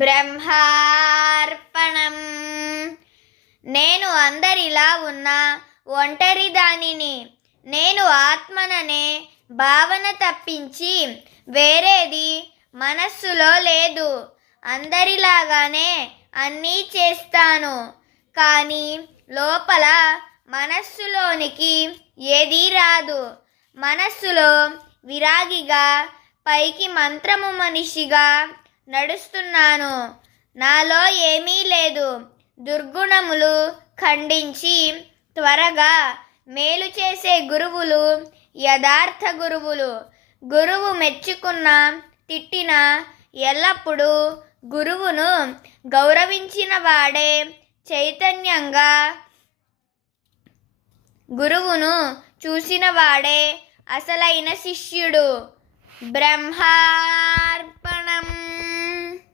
బ్రహ్మార్పణం. నేను అందరిలా ఉన్న ఒంటరి దానిని. నేను ఆత్మననే భావన తప్పించి వేరేది మనస్సులో లేదు. అందరిలాగానే అన్నీ చేస్తాను, కానీ లోపల మనస్సులోనికి ఏదీ రాదు. మనస్సులో విరాగిగా, పైకి మంత్రము మనిషిగా నడుస్తున్నాను. నాలో ఏమీ లేదు. దుర్గుణములు ఖండించి త్వరగా మేలు చేసే గురువులు యథార్థ గురువులు. గురువు మెచ్చుకున్నా తిట్టినా ఎల్లప్పుడూ గురువును గౌరవించిన వాడే చైతన్యంగా, గురువును చూసిన వాడే అసలైన శిష్యుడు. బ్రహ్మార్పణం.